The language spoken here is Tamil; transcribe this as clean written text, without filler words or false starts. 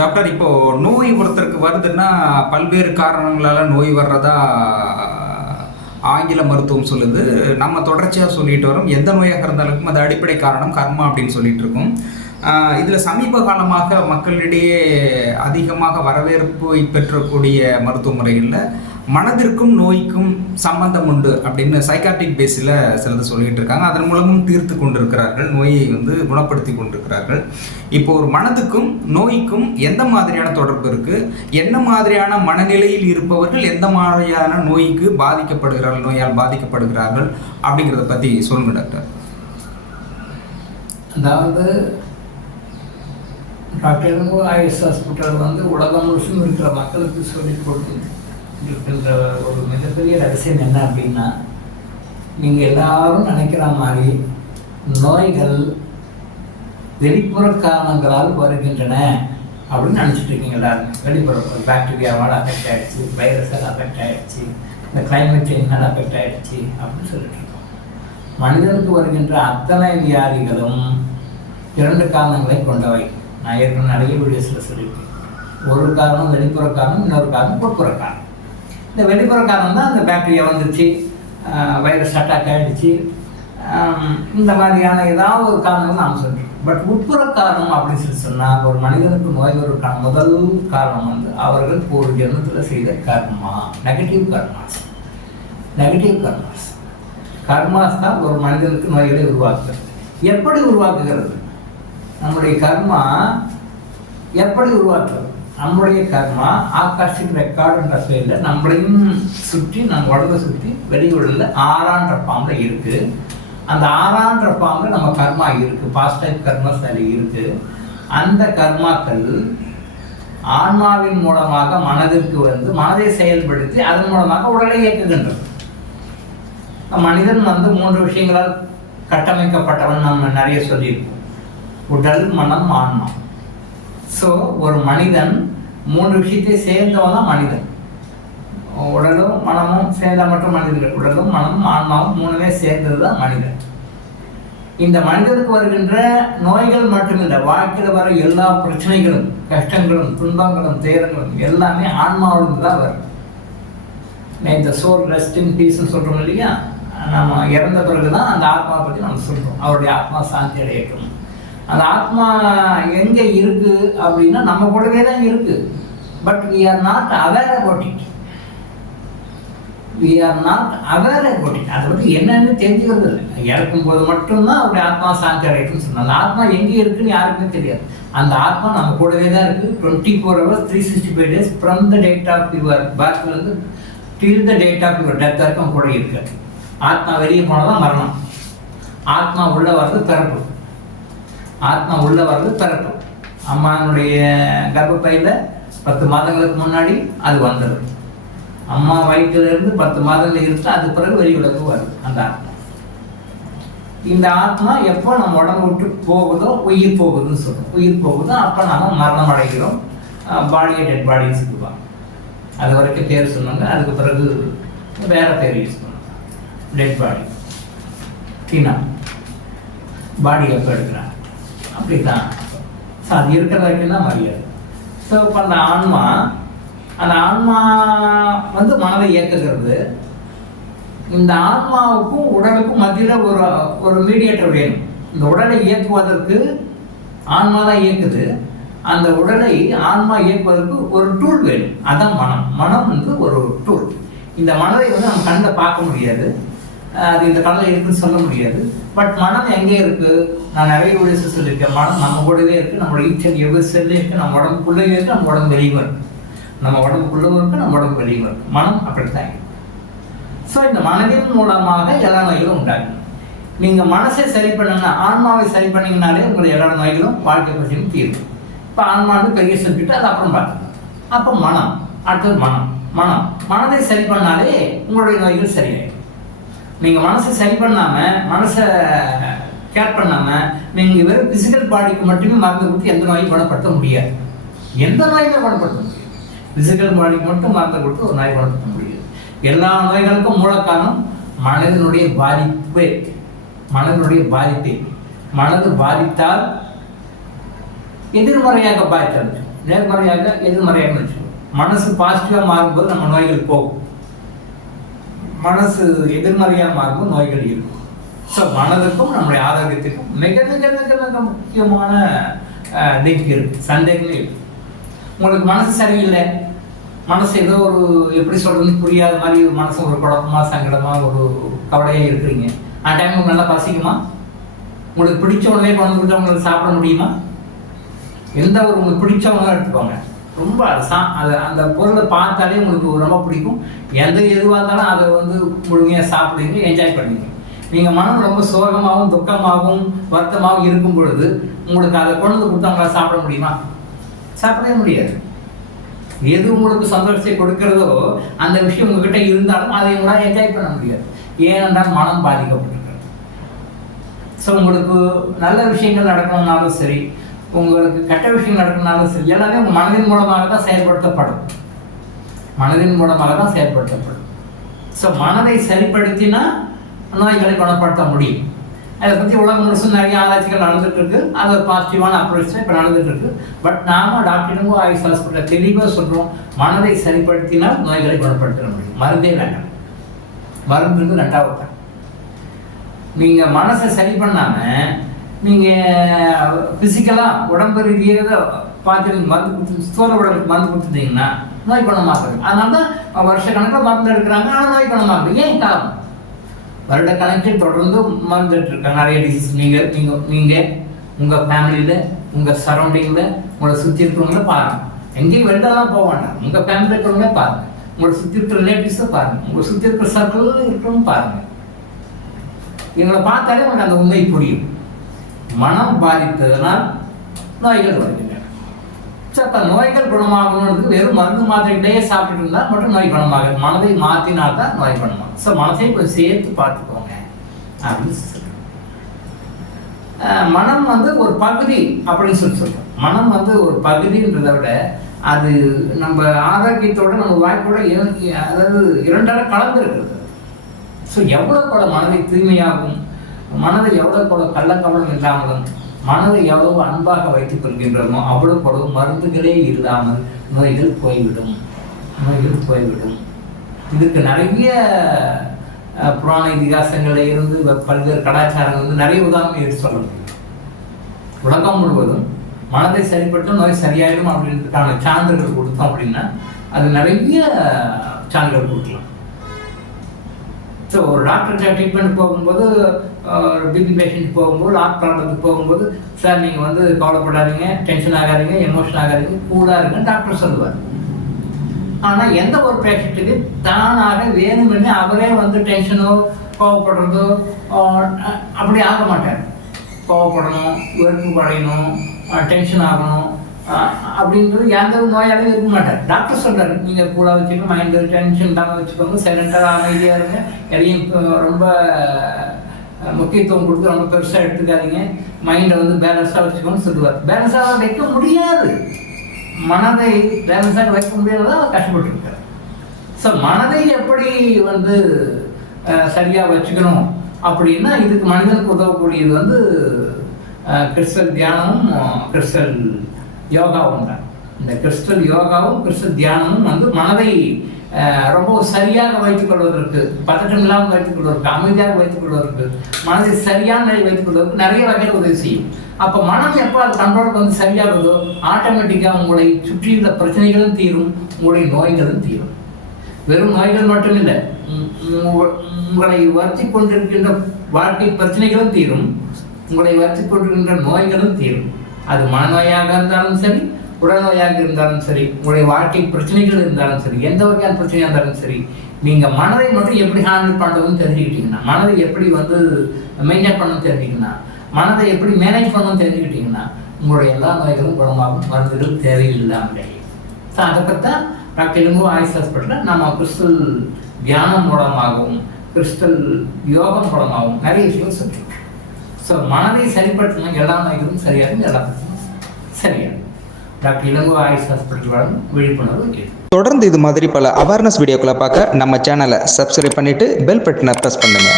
டாக்டர், இப்போ நோய் ஒருத்தருக்கு வருதுன்னா பல்வேறு காரணங்களால நோய் வர்றதா ஆங்கில மருத்துவம் சொல்லுது. நம்ம தொடர்ச்சியாக சொல்லிட்டு வரோம். எந்த நோயாக இருந்தாலும் அது அடிப்படை காரணம் கர்மா அப்படின்னு சொல்லிட்டு இருக்கோம். இதில் சமீப காலமாக மக்களிடையே அதிகமாக வரவேற்பு பெற்றக்கூடிய மருத்துவ முறைகளில் மனதிற்கும் நோய்க்கும் சம்பந்தம் உண்டு அப்படின்னு சைக்காட்ரிக் பேஸில் சிலது சொல்லிகிட்டு இருக்காங்க. அதன் மூலமும் தீர்த்து கொண்டிருக்கிறார்கள், நோயை குணப்படுத்தி கொண்டிருக்கிறார்கள். இப்போ ஒரு மனதுக்கும் நோய்க்கும் எந்த மாதிரியான தொடர்பு இருக்குது, என்ன மாதிரியான மனநிலையில் இருப்பவர்கள் எந்த மாதிரியான நோய்க்கு பாதிக்கப்படுகிறார்கள், நோயால் பாதிக்கப்படுகிறார்கள் அப்படிங்கிறத பற்றி சொல்லுங்க டாக்டர். அதாவது டாக்டர் எலும்பு ஐஎஸ் ஹாஸ்பிட்டல் உலகம் முழுசும் இருக்கிற மக்களுக்கு சொல்லிக் கொடுத்து இருக்கின்ற ஒரு மிகப்பெரிய ரகசியம் என்ன அப்படின்னா, நீங்கள் எல்லாரும் நினைக்கிற மாதிரி நோய்கள் வெளிப்புற காரணங்களால் வருகின்றன அப்படின்னு நினச்சிட்டு இருக்கீங்க எல்லாருமே. வெளிப்புற பாக்டீரியாவால் அஃபெக்ட் ஆகிடுச்சு, வைரஸால் அஃபெக்ட் ஆகிடுச்சு, இந்த கிளைமேட் சேஞ்ச்னால் அஃபெக்ட் ஆகிடுச்சு அப்படின்னு சொல்லிட்டு இருக்கோம். மனிதனுக்கு வருகின்ற அத்தனை வியாதிகளும் 2 காரணங்களை கொண்டவை. நான் ஏற்கனவே நிறைய வீடியோஸில் சொல்லியிருக்கேன். ஒரு காரணம் வெளிப்புற காரணம், இன்னொரு காரணம் உட்புற காரணம். இந்த வெளிப்புற காரணம் தான் அந்த பாக்டீரியா வந்துச்சு, வைரஸ் அட்டாக் ஆகிடுச்சு, இந்த மாதிரியான ஏதாவது ஒரு காரணங்கள் நாம் சொல்கிறோம். பட் உட்புற காரணம் அப்படின்னு சொல்லி சொன்னால், ஒரு மனிதனுக்கு நோய் வருவதற்கான முதல் காரணம் அவர்கள் ஒரு ஜென்மத்தில் செய்த கர்மா, நெகட்டிவ் கர்மாஸ். நெகட்டிவ் கர்மாஸ் தான் ஒரு மனிதனுக்கு நோய்களை உருவாக்குகிறது. எப்படி உருவாக்குகிறது? நம்முடைய கர்மா எப்படி உருவாக்குறது? நம்முடைய கர்மா ஆகாஷிக் ரெக்கார்டுன்ற பேரில் நம்மளையும் சுற்றி, நம்ம உடம்பை சுற்றி வெளியுள்ள 6ஆன்ற பாம்பில் இருக்குது. அந்த 6ஆன்ற பாம்பில் நம்ம கர்மா இருக்குது, பாசிட்டிவ் கர்மாஸ் அதில் இருக்குது. அந்த கர்மாக்கள் ஆன்மாவின் மூலமாக மனதிற்கு மனதை செயல்படுத்தி அதன் மூலமாக உடலை இயக்குகின்றது. மனிதன் 3 விஷயங்களால் கட்டமைக்கப்பட்டவன் நம்ம நிறைய சொல்லியிருக்கோம். உடல், மனம், ஆன்மா. ஸோ ஒரு மனிதன் 3 விஷயத்தை சேர்ந்தவன் தான் மனிதன். உடலும் மனமும் சேர்ந்தால் மட்டும் மனிதர்கள். உடலும் மனமும் ஆன்மாவும் 3மே சேர்ந்தது தான் மனிதன். இந்த மனிதனுக்கு வருகின்ற நோய்கள் மட்டுமில்லை, வாழ்க்கையில் வர எல்லா பிரச்சனைகளும், கஷ்டங்களும், துன்பங்களும், துயரங்களும் எல்லாமே ஆன்மாவிலிருந்து தான் வரும். இந்த சோல் ரெஸ்ட் இன் பீஸ்ன்னு சொல்கிறோம் இல்லையா, நம்ம இறந்த பிறகு தான் அந்த ஆத்மாவை பற்றி நம்ம சொல்கிறோம். அவருடைய ஆத்மா சாந்தி அடையட்டும். அந்த ஆத்மா எங்கே இருக்குது அப்படின்னா நம்ம கூடவே தான் இருக்குது. But we are not aware about it. அதை பற்றி என்னன்னு தெரிஞ்சுக்கிறது இல்லை. இறக்கும் போது மட்டும்தான் அவருடைய ஆத்மா சாந்தி அடையட்டும்னு சொன்னோம். அந்த ஆத்மா எங்கே இருக்குன்னு யாருக்குமே தெரியாது. அந்த ஆத்மா நம்ம கூடவே தான் இருக்குது. 24 hours 365 days from the date of your birth till the date of your death வரைக்கும் கூட இருக்காது. ஆத்மா வெளியே போனதான் மரணம். ஆத்மா உள்ள வர்றது பிறப்பு. அம்மானுடைய கர்ப்பப்பையில் 10 மாதங்களுக்கு முன்னாடி அது வந்தது. அம்மா வயிற்றிலிருந்து 10 மாதங்கள் இருந்து அது பிறகு வெளி உலகம் வருது அந்த ஆத்மா. இந்த ஆத்மா எப்போ நம்ம உடம்பு விட்டு போகுதோ, உயிர் போகுதுன்னு சொல்றோம். உயிர் போகுதோ அப்போ நம்ம மரணம் அடைகிறோம். பாடியை டெட் பாடின்னு சொல்லுவாங்க. அது வரைக்கும் பேர் சொன்னாங்க. அதுக்கு பிறகு வேற பேர் யூஸ் பண்ணுவாங்க. டெட் பாடி, டீனா பாடி எப்போ எடுக்கிறாங்க அப்படி தான். ஸோ அது இருக்கிற வரைக்கும் தான் மரியாதை. ஸோ இப்போ அந்த ஆன்மா மனதை இயக்குகிறது. இந்த ஆன்மாவுக்கும் உடலுக்கும் மத்தியில் ஒரு மீடியேட்டர் வேணும். இந்த உடலை இயக்குவதற்கு ஆன்மா தான் இயக்குது. அந்த உடலை ஆன்மா இயக்குவதற்கு ஒரு டூல் வேணும். அதான் மனம் ஒரு டூல். இந்த மனதை நம்ம கண்ணில் பார்க்க முடியாது, அது இந்த கடலில் இருக்குன்னு சொல்ல முடியாது. பட் மனம் எங்கே இருக்குது? நான் நிறைய வீடியோஸ் சொல்லியிருக்கேன். மனம் நம்ம கூடவே இருக்குது. நம்மளோட ஈச்சல் எவ்வளோ செல்லே இருக்குது. நம்ம உடம்புக்குள்ளேயே இருக்குது, நம்ம உடம்பு வெளியும் இருக்குது. நம்ம உடம்புக்குள்ளவும் இருக்குது, நம்ம உடம்பு வெளியும் இருக்குது. மனம் அப்படித்தான் இருக்குது. ஸோ இந்த மனதின் மூலமாக எல்லா நோய்களும் உண்டாகும். நீங்கள் மனசை சரி பண்ணுங்கன்னா, ஆன்மாவை சரி பண்ணிங்கனாலே உங்களை எல்லா நோய்களும் வாழ்க்கை பற்றியும் தீர்வு. இப்போ ஆன்மான்னு பெரிய சொல்லிட்டு அது அப்புறம் பார்த்துக்கலாம். அப்போ மனம், அடுத்தது மனதை சரி பண்ணாலே உங்களுடைய நோய்கள் சரியாயிடும். நீங்கள் மனசை சரி பண்ணாமல், மனசை கேர் பண்ணாமல், நீங்கள் வெறும் பிசிக்கல் பாடிக்கு மட்டுமே மருந்து கொடுத்து எந்த நோயும் குணப்படுத்த முடியாது. எந்த நோயுமே குணப்படுத்த முடியாது. பிசிக்கல் பாடிக்கு மட்டும் மருந்து கொடுத்து ஒரு நோய் குணப்படுத்த முடியாது. எல்லா நோய்களுக்கும் மூல காரணம் மனதினுடைய பாதிப்பே. மனது பாதித்தால் எதிர்மறையாக பாதித்தது. நேர்மறையாக எதிர்மறையாக வச்சுக்கணும். மனசு பாசிட்டிவாக மாறும்போது நம்ம நோய்கள் போகும், மனசு எதிர்மறையாக மாறும்போது நோய்கள் இருக்கும். ஸோ மனதுக்கும் நம்முடைய ஆரோக்கியத்துக்கும் மிக மிக மிக மிக முக்கியமான லிங்க் இருக்குது, சந்தேகமே இருக்குது. உங்களுக்கு மனசு சரியில்லை, மனசு ஏதோ ஒரு எப்படி சொல்கிறதுன்னு புரியாத மாதிரி ஒரு மனசு ஒரு குழப்பமாக சங்கடமாக ஒரு கவலையாக இருக்கிறீங்க. அந்த டைம் உங்களுக்கு நல்லா பசிக்குமா? உங்களுக்கு பிடிச்ச உணவே கொண்டு கொடுத்தா உங்களுக்கு சாப்பிட முடியுமா? எந்த ஒரு உங்களுக்கு பிடிச்ச உணவை எடுத்துக்கோங்க, ரொம்ப அது அந்த பொருளை பார்த்தாலே உங்களுக்கு ரொம்ப பிடிக்கும். எதுவாக இருந்தாலும் அதை வந்து முழுமையாக சாப்பிடுவீங்க, என்ஜாய் பண்ணுவீங்க. நீங்கள் மனம் ரொம்ப சோகமாகவும் துக்கமாகவும் வருத்தமாகவும் இருக்கும் பொழுது உங்களுக்கு அதை கொண்டு வந்து கொடுத்தா உங்களால் சாப்பிட முடியுமா? சாப்பிடவே முடியாது. எது உங்களுக்கு சந்தோஷத்தை கொடுக்கிறதோ அந்த விஷயம் உங்ககிட்ட இருந்தாலும் அதை உங்களால் என்ஜாய் பண்ண முடியாது. ஏனென்றால் மனம் பாதிக்கப்பட்டிருக்கிறது. ஸோ உங்களுக்கு நல்ல விஷயங்கள் நடக்கணும்னாலும் சரி, உங்களுக்கு கெட்ட விஷயம் நடக்கணும்னாலும் சரி, எல்லாமே உங்கள் மனதின் மூலமாக தான் செயல்படுத்தப்படும். மனதின் மூலமாக தான் செயல்படுத்தப்படும். ஸோ மனதை சரிப்படுத்தினா நோய்களை குணப்படுத்த முடியும். அதை பற்றி உலகம் முழுசும் நிறைய ஆராய்ச்சிகள் நடந்துட்டு இருக்கு. அது ஒரு பாசிட்டிவான அப்ரோச் தான் இப்போ நடந்துட்டு இருக்கு. பட் நாம டாக்டருங்க ஆயுஷ் ஹாஸ்பிட்டல் தெளிவாக சொல்கிறோம், மனதை சரிப்படுத்தினால் நோய்களை குணப்படுத்த முடியும். மருந்தே வேண்டாம், மருந்து ரெண்டாவது. நீங்கள் மனசை சரி பண்ணாமல் நீங்கள் ஃபிசிக்கலாக உடம்பு ரீதியாக பார்த்து மருந்து கொடுத்து ஸ்தூல உடம்புக்கு மருந்து கொடுத்துட்டீங்கன்னா நோய் குணமாகுது. அதனால தான் வருஷக்கணக்கில் மருந்து எடுக்கிறாங்க, ஆனால் நோய் குணமாகுது. ஏன் காரணம்? வருடக்கணக்கில் தொடர்ந்து மருந்து எடுத்துருக்காங்க நிறைய டிசீஸ். நீங்கள் உங்கள் ஃபேமிலியில், உங்கள் சரௌண்டிங்கில், உங்களை சுற்றி இருக்கிறவங்கள பாருங்கள். எங்கேயும் வெளிலலாம் போக வேண்டாம், உங்கள் ஃபேமிலியில் இருக்கிறவங்களே பாருங்கள், உங்களை சுற்றி இருக்கிற ரிலேட்டிவ்ஸை பாருங்கள், உங்களை சுற்றி இருக்கிற சர்க்கிளில் இருக்கிறவங்க பாருங்கள். இவங்களை பார்த்தாலே உங்களுக்கு அந்த உண்மை புரியும். மனம் பாதித்ததனால் நோய்கள் வருகின்றன. ஸோ அப்போ நோய்கள் குணமாகணுன்றது வெறும் மருந்து மாத்திரைகளே சாப்பிட்டு இருந்தால் மட்டும் நோய் குணமாகுது. மனதை மாற்றினால்தான் நோய் குணமாகும். ஸோ மனதை கொஞ்சம் சேர்த்து பார்த்துக்கோங்க அப்படின்னு சொல்லுங்க. மனம் வந்து ஒரு பகுதி அப்படின்னு சொல்கிறோம். மனம் வந்து ஒரு பகுதின்றதை விட அது நம்ம ஆரோக்கியத்தோட நம்ம வாய்ப்போட அதாவது இரண்டால கலந்து இருக்கிறது. ஸோ எவ்வளோ கூட மனதை தூய்மையாகும், மனதை எவ்வளோ கூட கள்ளக்கவலம் இல்லாமலும், மனதை எவ்வளவு அன்பாக வைத்துக் கொள்கின்றனோ அவ்வளோ கூட மருந்துகளே இல்லாமல் நோய்கள் போய்விடும். இதுக்கு நிறைய புராண இதிகாசங்களில் இருந்து பல்வேறு கலாச்சாரங்கள் வந்து நிறைய உதாரணம் எடுத்து சொல்ல முடியும். உலகம் முழுவதும் மனதை சரிப்பட்டு நோய் சரியாயிடும் அப்படின்றதுக்கான சான்றுகள் கொடுத்தோம் அப்படின்னா அது நிறைய சான்றுகள் கொடுக்கலாம். ஸோ ஒரு டாக்டர்கிட்ட ட்ரீட்மெண்ட் போகும்போது, பிபி பேஷண்ட் போகும்போது, ஹார்ட் ப்ராப்ளத்துக்கு போகும்போது, சார் நீங்கள் வந்து கவலைப்படாதீங்க, டென்ஷன் ஆகாதீங்க, எமோஷன் ஆகாதீங்க, கூலாக இருங்கன்னு டாக்டர் சொல்லுவார். ஆனால் எந்த ஒரு பேஷண்ட்டுக்கு தானாக வேணுமென்னு அவரே வந்து டென்ஷனோ கோவப்படுறதோ அப்படி ஆக மாட்டார். கோவப்படணும், வெறுப்பு படையணும், டென்ஷன் ஆகணும் அப்படின்றது எந்த ஒரு நோயாலையும் இருக்க மாட்டார். டாக்டர் சொல்கிறாரு, நீங்கள் கூலாக வச்சுக்கோங்க, மைண்டு டென்ஷன் இல்லாமல் வச்சுக்கோங்க, சைலண்டாக அமைதியாக இருங்க, எதையும் ரொம்ப முக்கியத்துவம் கொடுத்து ரொம்ப பெருசாக எடுத்துக்காதீங்க, மைண்டை வந்து பேலன்ஸாக வச்சுக்கோன்னு சொல்லுவார். பேலன்ஸாக வைக்க முடியாது, மனதை பேலன்ஸாக வைக்க முடியாததான் அவர் கஷ்டப்பட்டுருக்கார். ஸோ மனதை எப்படி வந்து சரியாக வச்சுக்கணும் அப்படின்னா இதுக்கு மனிதனுக்கு உதவக்கூடியது வந்து கிறிஸ்டல் தியானமும் கிறிஸ்டல் யோகாவும் தான். இந்த கிறிஸ்டல் யோகாவும் கிறிஸ்டல் தியானமும் வந்து மனதை ரொம்ப சரியாக வைத்துக் கொள்வதற்கு, பதட்டம் இல்லாமல் வைத்துக் கொள்வதற்கு, அமைதியாக வைத்துக் கொள்வதற்கு, மனதை சரியான நிலை வைத்துக் கொள்வதற்கு நிறைய வகையில் உதவி செய்யும். அப்போ மனம் எப்போ அது கண்ட்ரோலுக்கு வந்து சரியாகுதோ ஆட்டோமேட்டிக்காக உங்களை சுற்றியுள்ள பிரச்சனைகளும் தீரும், உங்களுடைய நோய்களும் தீரும். வெறும் நோய்கள் மட்டும் இல்லை, உங்களை வருத்தி கொண்டிருக்கின்ற வாழ்க்கை பிரச்சனைகளும் தீரும், உங்களை வருத்தி கொண்டிருக்கின்ற நோய்களும் தீரும். அது மனநோயாக இருந்தாலும் சரி, உடல்நோயாக இருந்தாலும் சரி, உங்களுடைய வாழ்க்கை பிரச்சனைகள் இருந்தாலும் சரி, எந்த வகையான பிரச்சனையாக இருந்தாலும் சரி, நீங்கள் மனதை மட்டும் எப்படி ஹேண்டில் பண்ணுறதுன்னு தெரிஞ்சுக்கிட்டீங்கன்னா, மனதை எப்படி வந்து மெயின்டைன் பண்ணணும்னு தெரிஞ்சுக்கிட்டீங்கன்னா, மனதை எப்படி மேனேஜ் பண்ணணும்னு தெரிஞ்சுக்கிட்டீங்கன்னா உங்களுடைய எல்லா நோய்களும் குணமாகும், மருந்துகள் தேவையில்லாமலே. ஸோ அதை பற்றி தான் டாக்டர் இளங்கோ ஆயுஷ் ஹாஸ்பிட்டலில் நம்ம கிறிஸ்டல் தியானம் மூலமாகவும் கிறிஸ்டல் யோகம் மூலமாகவும் நிறைய விஷயங்கள் சொல்லியிருக்கோம். ஸோ மனதை சரிப்படுத்தினா எல்லா நோய்களும் சரியாகும், எல்லா பிரச்சனையும் சரியாகும். டாக்டர் இளங்கோ ஆயுஷ் ஹாஸ்பிட்டல் வழங்கும் விழிப்புணர்வு. தொடர்ந்து இது மாதிரி பல அவேர்னஸ் வீடியோக்களை பார்க்க நம்ம சேனலை சப்ஸ்கிரைப் பண்ணிட்டு பெல் பட்டனை ப்ரெஸ் பண்ணுங்க.